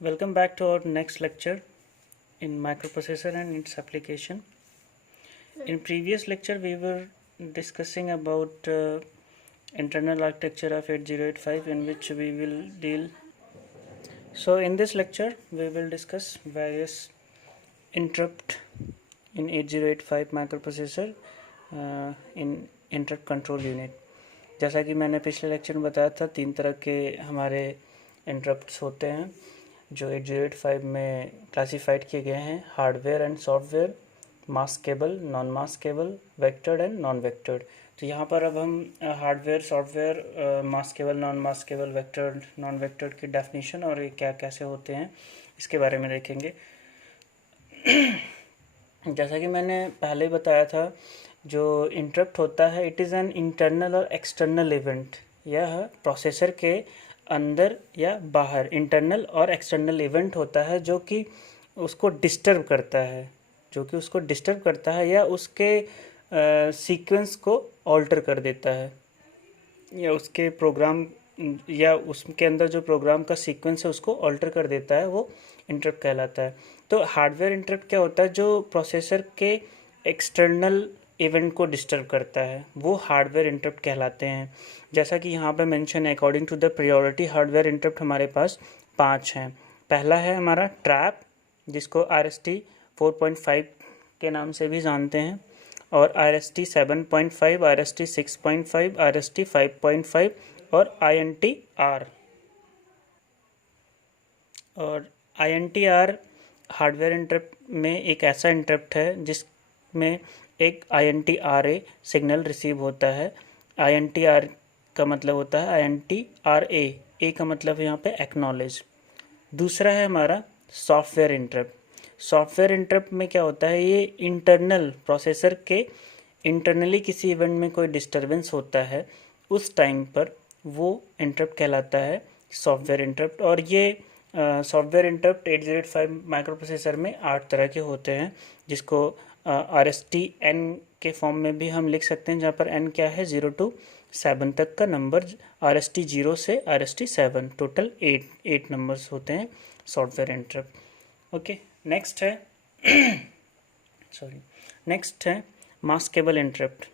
Welcome back to our next lecture in microprocessor and its application. In previous lecture we were discussing about internal architecture of 8085 in which we will deal. So in this lecture we will discuss various interrupt in 8085 microprocessor in interrupt control unit. जैसा कि मैंने पिछले lecture में बताया था, तीन तरह के हमारे इंटरप्ट्स होते हैं जो 8085 में क्लासिफाइड किए गए हैं: hardware and software, maskable, non maskable, vectored and non vectored. तो यहाँ पर अब हम hardware, software, maskable, non maskable, vectored, non vectored की डेफिनेशन और ये क्या कैसे होते हैं इसके बारे में देखेंगे। जैसा कि मैंने पहले बताया था, जो इंटरप्ट होता है इट इज़ एन इंटरनल और एक्सटर्नल इवेंट। यह प्रोसेसर के अंदर या बाहर इंटरनल और एक्सटर्नल इवेंट होता है जो कि उसको डिस्टर्ब करता है या उसके सीक्वेंस को ऑल्टर कर देता है, या उसके प्रोग्राम या उसके अंदर जो प्रोग्राम का सीक्वेंस है उसको ऑल्टर कर देता है, वो इंटरप्ट कहलाता है। तो हार्डवेयर इंटरप्ट क्या होता है? जो प्रोसेसर के एक्सटर्नल इवेंट को डिस्टर्ब करता है, वो हार्डवेयर इंटरप्ट कहलाते हैं। जैसा कि यहाँ पे मेंशन है, according to the priority hardware interrupt हमारे पास 5 हैं। पहला है हमारा ट्रैप, जिसको RST 4.5 के नाम से भी जानते हैं, और RST 7.5, RST 6.5, RST 5.5 और INTR। और INTR हार्डवेयर इंटरप्ट में एक ऐसा इंटरप्ट है जिसमें एक INTRA सिग्नल रिसीव होता है। INTR का मतलब होता है INTRA, ए का मतलब यहाँ पे एक्नॉलेज। दूसरा है हमारा सॉफ्टवेयर इंटरप्ट। सॉफ्टवेयर इंटरप्ट में क्या होता है, ये इंटरनल प्रोसेसर के इंटरनली किसी इवेंट में कोई डिस्टरबेंस होता है, उस टाइम पर वो इंटरप्ट कहलाता है सॉफ्टवेयर इंटरप्ट। और ये सॉफ्टवेयर इंटरप्ट 8085 माइक्रो प्रोसेसर में 8 तरह के होते हैं, जिसको RST N के फॉर्म में भी हम लिख सकते हैं, जहाँ पर N क्या है, 0 to 7 तक का नंबर। RST 0 से RST 7, टोटल 8 नंबर्स होते हैं सॉफ्टवेयर इंटरप्ट। ओके, नेक्स्ट है नेक्स्ट है मास्केबल इंटरप्ट।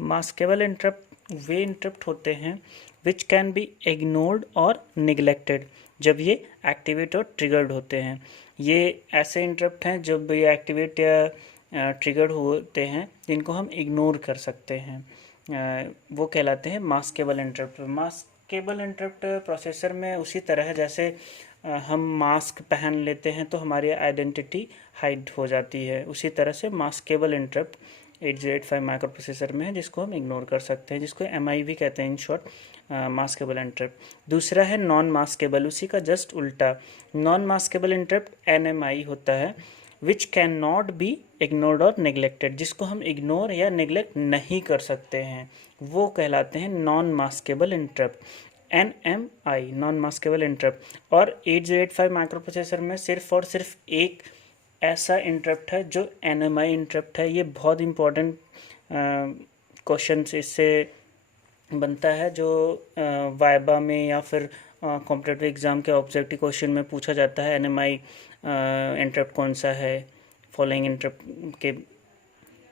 मास्केबल इंटरप्ट वे इंटरप्ट होते हैं विच कैन बी इग्नोर्ड और निगलेक्टेड जब ये एक्टिवेट और ट्रिगर्ड होते हैं। ये ऐसे इंटरप्ट हैं जब ये एक्टिवेट या ट्रिगर्ड होते हैं जिनको हम इग्नोर कर सकते हैं, वो कहलाते हैं maskable interrupt. Maskable interrupt processor में उसी तरह है जैसे हम मास्क पहन लेते हैं तो हमारी आइडेंटिटी हाइड हो जाती है, उसी तरह से मास्केबल इंटरप्ट 8085 माइक्रो प्रोसेसर में है जिसको हम इग्नोर कर सकते हैं, जिसको MI भी कहते हैं इन शॉर्ट, मास्केबल इंटरप्ट। दूसरा है नॉन मास्केबल, उसी का जस्ट उल्टा। नॉन मास्केबल इंटरप्ट NMI होता है, which can not be ignored और नेग्लेक्टेड, जिसको हम इग्नोर या नेग्लेक्ट नहीं कर सकते हैं, वो कहलाते हैं non maskable interrupt, NMI, non maskable interrupt. और 8085 माइक्रो प्रोसेसर में सिर्फ और सिर्फ एक ऐसा इंटरप्ट है जो NMI इंटरप्ट है। ये बहुत इम्पोर्टेंट क्वेश्चन इससे बनता है, जो वाइबा में या फिर कॉम्पिटिटिव एग्ज़ाम के ऑब्जेक्टिव क्वेश्चन में पूछा जाता है, NMI इंटरप्ट कौन सा है फॉलोइंग इंटरप्ट के।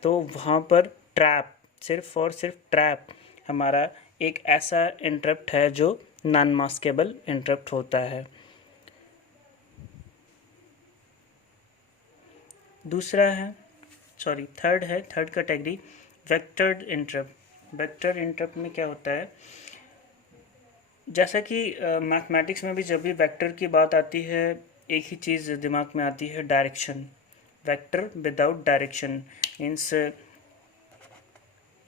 तो वहाँ पर ट्रैप, सिर्फ और सिर्फ ट्रैप हमारा एक ऐसा इंटरप्ट है जो नॉन मास्केबल इंटरप्ट होता है। दूसरा है third category vectored interrupt. Vector interrupt में क्या होता है, जैसा कि मैथमेटिक्स में भी जब भी वेक्टर की बात आती है एक ही चीज़ दिमाग में आती है, direction. Vector without direction means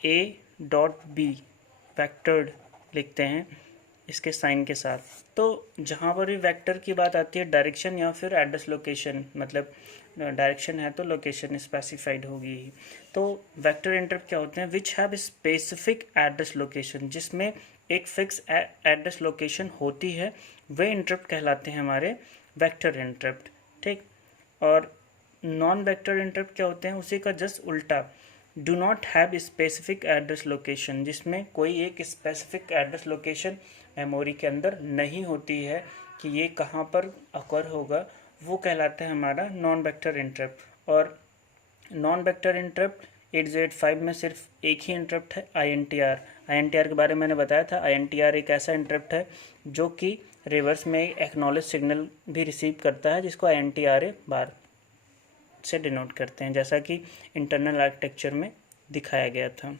A.B vectored लिखते हैं इसके साइन के साथ। तो जहाँ पर भी वेक्टर की बात आती है डायरेक्शन या फिर एड्रेस लोकेशन, मतलब डायरेक्शन है तो लोकेशन स्पेसिफाइड होगी ही। तो वेक्टर इंटरप्ट क्या होते हैं, which have specific address location, जिसमें एक फिक्स एड्रेस लोकेशन होती है, वे इंटरप्ट कहलाते हैं हमारे वेक्टर इंटरप्ट। ठीक। और नॉन वेक्टर इंटरप्ट क्या होते हैं, उसी का जस्ट उल्टा, do not have specific address location, जिसमें कोई एक स्पेसिफिक एड्रेस लोकेशन मेमोरी के अंदर नहीं होती है कि ये कहाँ पर अकर होगा, वो कहलाता है हमारा नॉन वेक्टर इंटरप्ट। और नॉन वेक्टर इंटरप्ट 8085 में सिर्फ एक ही इंटरप्ट है, INTR के बारे में मैंने बताया था। INTR एक ऐसा इंटरप्ट है जो कि रिवर्स में एक्नॉलेज सिग्नल भी रिसीव करता है, जिसको INTRA बार से डिनोट करते हैं, जैसा कि इंटरनल आर्किटेक्चर में दिखाया गया था।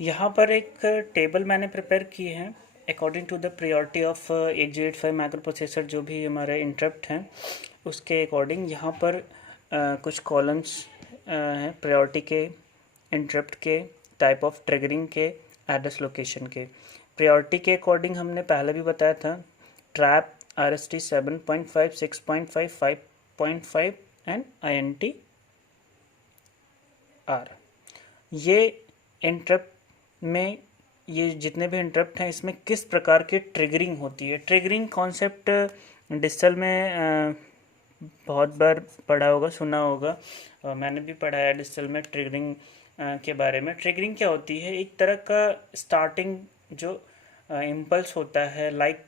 यहाँ पर एक टेबल मैंने प्रिपेयर की है according to the priority of 8085 microprocessor. जो भी हमारे इंटरप्ट हैं उसके अकॉर्डिंग यहाँ पर कुछ कॉलम्स हैं प्रायोरिटी के, इंटरप्ट के, टाइप ऑफ ट्रिगरिंग के, एड्रेस लोकेशन के। प्रायोरिटी के अकॉर्डिंग हमने पहले भी बताया था, ट्रैप, RST 7.5, 6.5, 5.5 एंड INTR। ये इंटरप्ट में, ये जितने भी इंटरप्ट हैं इसमें किस प्रकार की ट्रिगरिंग होती है। ट्रिगरिंग कॉन्सेप्ट डिजिटल में बहुत बार पढ़ा होगा, सुना होगा, मैंने भी पढ़ा है डिजिटल में ट्रिगरिंग के बारे में। ट्रिगरिंग क्या होती है, एक तरह का स्टार्टिंग जो इम्पल्स होता है, लाइक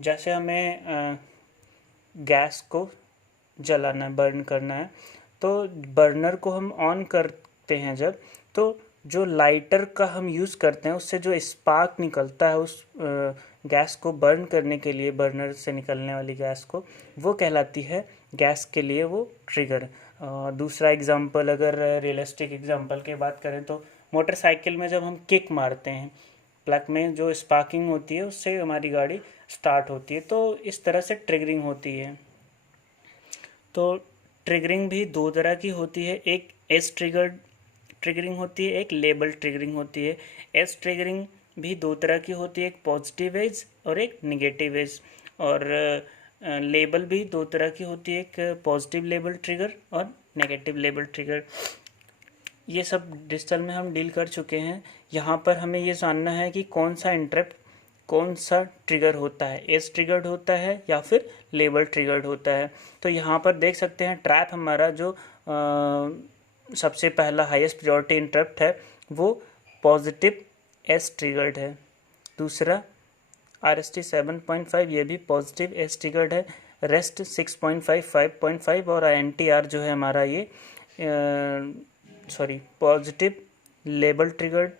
जैसे हमें गैस को जलाना है, बर्न करना है, तो बर्नर को हम ऑन करते हैं जब, तो जो लाइटर का हम यूज़ करते हैं उससे जो स्पार्क निकलता है उस गैस को बर्न करने के लिए, बर्नर से निकलने वाली गैस को, वो कहलाती है गैस के लिए वो ट्रिगर। दूसरा एग्जांपल, अगर रियलिस्टिक एग्जांपल की बात करें तो मोटरसाइकिल में जब हम किक मारते हैं, प्लग में जो स्पार्किंग होती है उससे हमारी गाड़ी स्टार्ट होती है, तो इस तरह से ट्रिगरिंग होती है। तो ट्रिगरिंग भी दो तरह की होती है, एक एज ट्रिगर्ड ट्रिगरिंग होती है, एक लेबल ट्रिगरिंग होती है। एज ट्रिगरिंग भी दो तरह की होती है, एक पॉजिटिव एज और एक निगेटिव एज। और लेबल भी दो तरह की होती है, एक पॉजिटिव लेबल ट्रिगर और नेगेटिव लेबल ट्रिगर। ये सब डिजिटल में हम डील कर चुके हैं। यहाँ पर हमें ये जानना है कि कौन सा इंटरप्ट कौन सा ट्रिगर होता है, एज ट्रिगर्ड होता है या फिर लेबल ट्रिगर्ड होता है। तो यहाँ पर देख सकते हैं ट्रैप हमारा जो सबसे पहला हाईएस्ट प्रायोरिटी इंटरप्ट है वो पॉजिटिव एज ट्रिगर्ड है। दूसरा RST 7.5, ये भी पॉजिटिव एज ट्रिगर्ड है। रेस्ट 6.5, 5.5 और INTR जो है हमारा ये positive label triggered,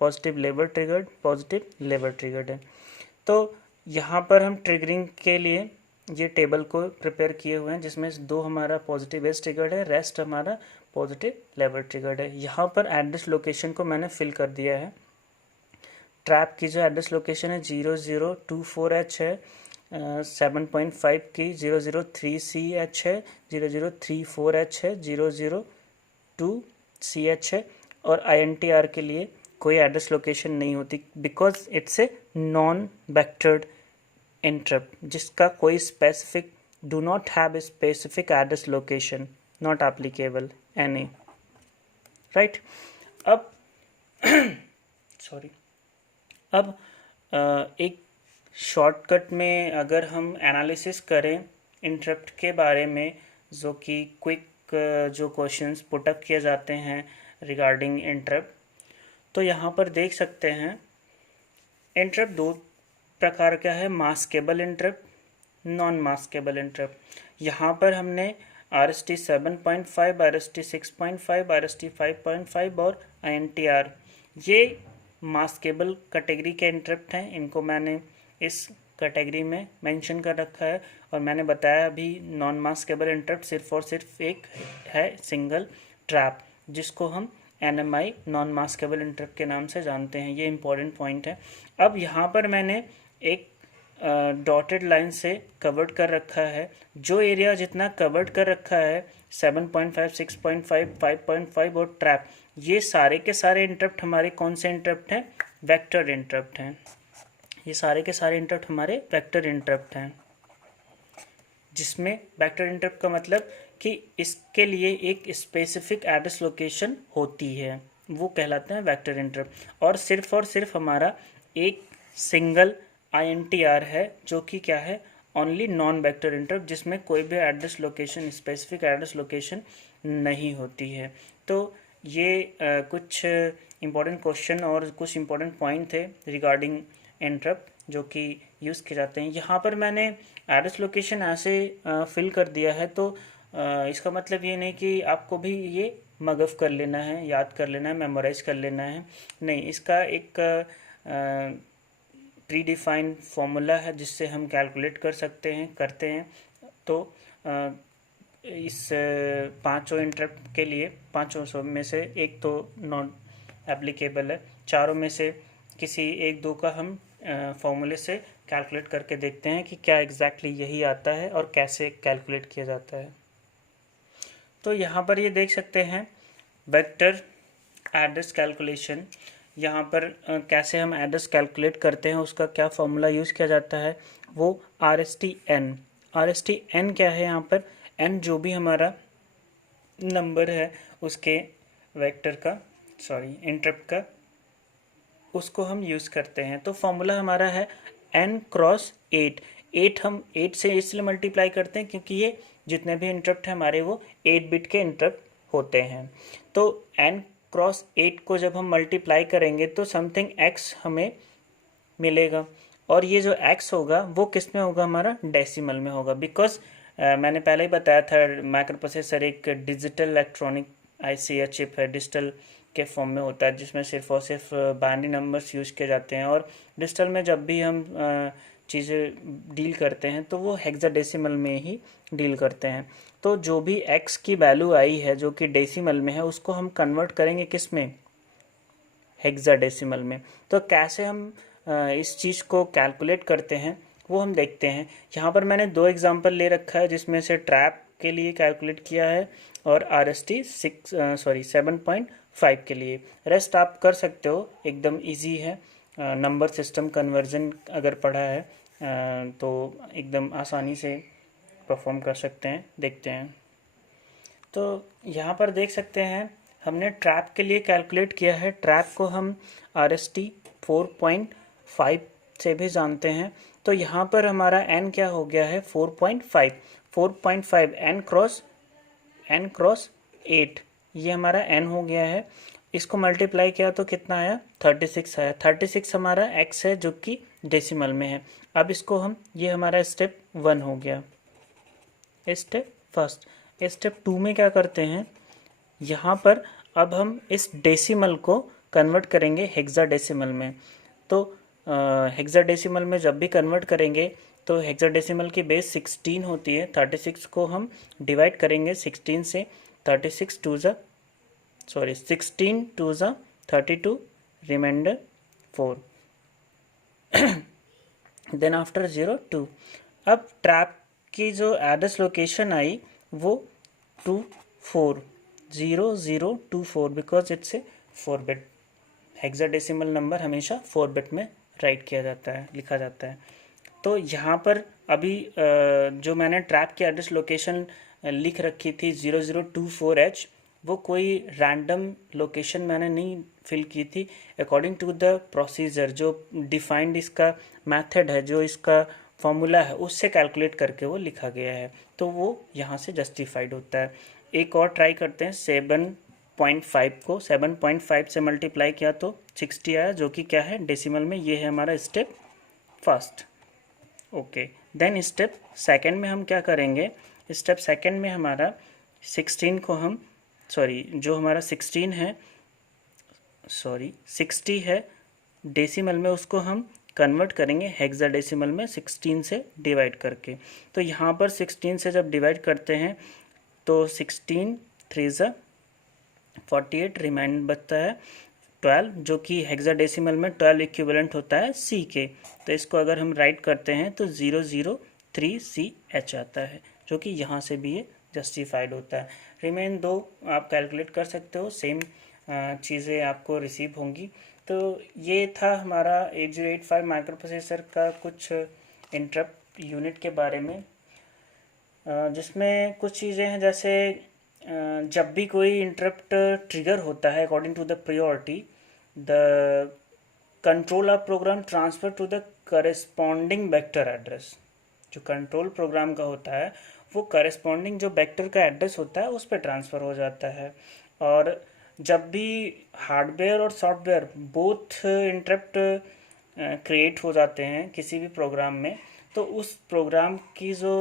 positive label triggered, positive label triggered है। तो यहाँ पर हम ट्रिगरिंग के लिए ये टेबल को प्रिपेयर किए हुए हैं, जिसमें दो हमारा पॉजिटिव एज ट्रिगर्ड है, रेस्ट हमारा पॉजिटिव लेबल ट्रिगर्ड है। यहाँ पर एड्रेस लोकेशन को मैंने फिल कर दिया है। ट्रैप की जो एड्रेस लोकेशन है 0024H है, 7.5 की 003CH है, 0034H है, 002CH है। और INTR के लिए कोई एड्रेस लोकेशन नहीं होती, because it's a non vectored interrupt, जिसका कोई specific, do not have a specific address location, not applicable any, right. अब अब एक शॉर्टकट में अगर हम एनालिसिस करें इंटरप्ट के बारे में, जो कि क्विक जो क्वेश्चंस पुटअप किए जाते हैं रिगार्डिंग इंटरप्ट, तो यहाँ पर देख सकते हैं इंटरप्ट दो प्रकार का है, maskable interrupt, non maskable interrupt. यहाँ पर हमने RST 7.5, RST 6.5, RST 5.5 और INTR, ये मास्केबल कैटेगरी के इंटरप्ट हैं। इनको मैंने इस कैटेगरी में मेंशन कर रखा है। और मैंने बताया अभी नॉन मास्केबल इंटरप्ट सिर्फ और सिर्फ एक है, सिंगल ट्रैप, जिसको हम NMI नॉन मास्केबल इंटरप्ट के नाम से जानते हैं। ये इंपॉर्टेंट पॉइंट है। अब यहाँ पर मैंने एक डॉटेड लाइन से कवर्ड कर रखा है, जो एरिया जितना कवर्ड कर रखा है 7.5, 6.5, 5.5 और ट्रैप, ये सारे के सारे इंटरप्ट हमारे कौन से इंटरप्ट हैं, वेक्टर इंटरप्ट हैं। ये सारे के सारे इंटरप्ट हमारे वेक्टर इंटरप्ट हैं, जिसमें वेक्टर इंटरप्ट का मतलब कि इसके लिए एक स्पेसिफिक एड्रेस लोकेशन होती है, वो कहलाते हैं वेक्टर इंटरप्ट। और सिर्फ हमारा एक सिंगल INTR है, जो कि क्या है, ओनली नॉन वेक्टर इंटरप्ट, जिसमें कोई भी address location, specific address location नहीं होती है। तो ये कुछ इम्पोर्टेंट क्वेश्चन और कुछ इम्पोर्टेंट पॉइंट थे रिगार्डिंग इंटरप्ट जो कि यूज़ किए जाते हैं। यहाँ पर मैंने एड्रेस लोकेशन ऐसे फिल कर दिया है, तो इसका मतलब ये नहीं कि आपको भी ये मगफ कर लेना है, याद कर लेना है, मेमोराइज कर लेना है। नहीं, इसका एक प्री डिफाइंड फॉर्मूला है जिससे हम कैलकुलेट कर सकते हैं, करते हैं। तो इस पाँचों इंटरप्ट के लिए, पाँचों सौ में से एक तो नॉन एप्लीकेबल है, चारों में से किसी एक दो का हम फॉर्मूले से कैलकुलेट करके देखते हैं कि क्या एग्जैक्टली यही आता है और कैसे कैलकुलेट किया जाता है। तो यहाँ पर ये देख सकते हैं वेक्टर एड्रेस कैलकुलेशन। यहाँ पर कैसे हम एड्रेस कैलकुलेट करते हैं, उसका क्या फॉर्मूला यूज़ किया जाता है, वो RST-N। RST-N क्या है, यहाँ पर N जो भी हमारा नंबर है उसके वेक्टर का, इंटरप्ट का, उसको हम यूज़ करते हैं। तो फॉर्मूला हमारा है N क्रॉस 8। 8 हम 8 से इसलिए मल्टीप्लाई करते हैं क्योंकि ये जितने भी इंटरप्ट हैं हमारे वो 8 बिट के इंटरप्ट होते हैं। तो N क्रॉस 8 को जब हम मल्टीप्लाई करेंगे तो समथिंग x हमें मिलेगा, और ये जो x होगा वो किस में होगा, हमारा डेसिमल में होगा। बिकॉज मैंने पहले ही बताया था माइक्रो प्रोसेसर एक डिजिटल इलेक्ट्रॉनिक IC या चिप है, डिजिटल के फॉर्म में होता है जिसमें सिर्फ और सिर्फ बाइनरी नंबर्स यूज़ किए जाते हैं। और डिजिटल में जब भी हम चीज़ें डील करते हैं तो वो हेक्साडेसिमल में ही डील करते हैं। तो जो भी x की वैल्यू आई है जो कि डेसिमल में है उसको हम कन्वर्ट करेंगे किस में, हेक्साडेसिमल में। तो कैसे हम इस चीज़ को कैलकुलेट करते हैं वो हम देखते हैं। यहाँ पर मैंने दो एग्जांपल ले रखा है जिसमें से ट्रैप के लिए कैलकुलेट किया है और RST 7.5 के लिए। रेस्ट आप कर सकते हो, एकदम इजी है। नंबर सिस्टम कन्वर्जन अगर पढ़ा है तो एकदम आसानी से परफॉर्म कर सकते हैं। देखते हैं, तो यहाँ पर देख सकते हैं हमने ट्रैप के लिए कैलकुलेट किया है। ट्रैप को हम RST 4.5 से भी जानते हैं। तो यहाँ पर हमारा n क्या हो गया है, 4.5। 4.5 n क्रॉस 8, ये हमारा n हो गया है। इसको मल्टीप्लाई किया तो कितना आया, 36 आया। 36 हमारा x है जो कि डेसिमल में है। अब इसको हम, ये हमारा स्टेप 1 हो गया, स्टेप फर्स्ट। स्टेप 2 में क्या करते हैं, यहाँ पर अब हम इस डेसिमल को कन्वर्ट करेंगे हेक्साडेसिमल में। तो हेक्साडेसिमल में जब भी कन्वर्ट करेंगे तो हेक्साडेसिमल की बेस 16 होती है। 36 को हम डिवाइड करेंगे 16 से, 16 टू ज़ा 32, रिमाइंडर 4, देन आफ्टर 0 2। अब ट्रैप की जो एड्रेस लोकेशन आई वो 24024, because it's a 4 bit. Hexadecimal number हमेशा 4 बिट में राइट किया जाता है, लिखा जाता है। तो यहाँ पर अभी जो मैंने ट्रैप की एड्रेस लोकेशन लिख रखी थी 0024H, वो कोई रैंडम लोकेशन मैंने नहीं फिल की थी। अकॉर्डिंग टू द प्रोसीजर जो डिफाइंड इसका मेथड है, जो इसका फॉर्मूला है, उससे कैलकुलेट करके वो लिखा गया है, तो वो यहाँ से जस्टिफाइड होता है। एक और ट्राई करते हैं, 7.5 को 7.5 से मल्टीप्लाई किया तो 60 आया, जो कि क्या है, डेसिमल में। ये है हमारा step first. Okay, then step second में हम क्या करेंगे, स्टेप सेकंड में हमारा 16 को हम, जो हमारा 16 है, 60 है डेसिमल में, उसको हम कन्वर्ट करेंगे हेक्साडेसिमल में 16 से डिवाइड करके। तो यहाँ पर 16 से जब डिवाइड करते हैं तो 16 3 ज़ा 48, रिमाइंड बचता है 12, जो कि हेक्साडेसिमल में 12 इक्विवेलेंट होता है C के। तो इसको अगर हम राइट करते हैं तो 003CH आता है, जो कि यहाँ से भी ये जस्टिफाइड होता है। रिमेन दो आप कैलकुलेट कर सकते हो, सेम चीज़ें आपको रिसीव होंगी। तो ये था हमारा 8085 माइक्रो प्रोसेसर का कुछ इंटरप्ट यूनिट के बारे में, जिसमें कुछ चीज़ें हैं जैसे जब भी कोई इंटरप्ट ट्रिगर होता है according to the priority, the control of program transfer to the corresponding vector address. जो कंट्रोल प्रोग्राम का होता है वो करेस्पॉन्डिंग जो वेक्टर का एड्रेस होता है उस पर ट्रांसफ़र हो जाता है। और जब भी हार्डवेयर और सॉफ्टवेयर बोथ इंटरप्ट क्रिएट हो जाते हैं किसी भी प्रोग्राम में, तो उस प्रोग्राम की जो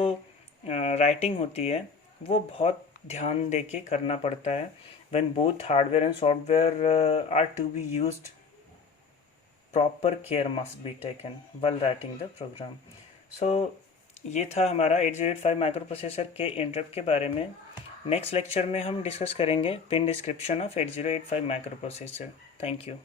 राइटिंग होती है वो बहुत ध्यान दे के करना पड़ता है. When both hardware and software are to be used, proper care must be taken while writing the program. So ये था हमारा 8085 माइक्रो प्रोसेसर के इंटरप्ट के बारे में. नेक्स्ट लेक्चर में हम डिस्कस करेंगे pin description of 8085 micro processor. Thank you.